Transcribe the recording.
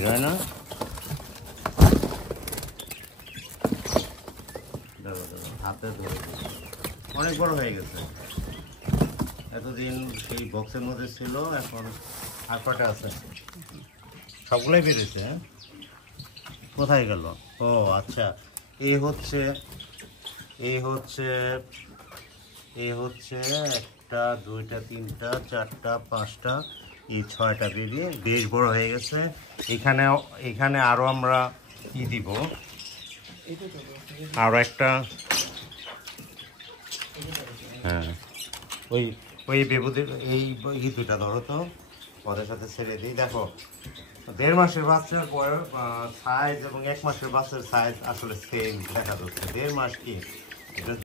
বের হয় না। হাতে ধরে অনেক বড় হয়ে গেছে। এতদিন সেই বক্সের মধ্যে ছিল, এখন আর কটা আছে? সবগুলোই বেরিয়েছে। কোথায় গেল? ও আচ্ছা, এই হচ্ছে একটা, দুইটা, তিনটা, চারটা, পাঁচটা, এই ছয়টা বেবি বেশ বড় হয়ে গেছে। এখানে আরো আমরা কি দিব, আরো একটা। হ্যাঁ, ওই ওই বেবুদের এই দুটা ধরো তো, ওদের সাথে ছেড়ে দিই। দেখো 1.5 মাসের বাচ্চার বয়স সাইজ এবং 1 মাসের বাচ্চার সাইজ আসলে সেম দেখা যাচ্ছে। 1.5 মাস কি এটা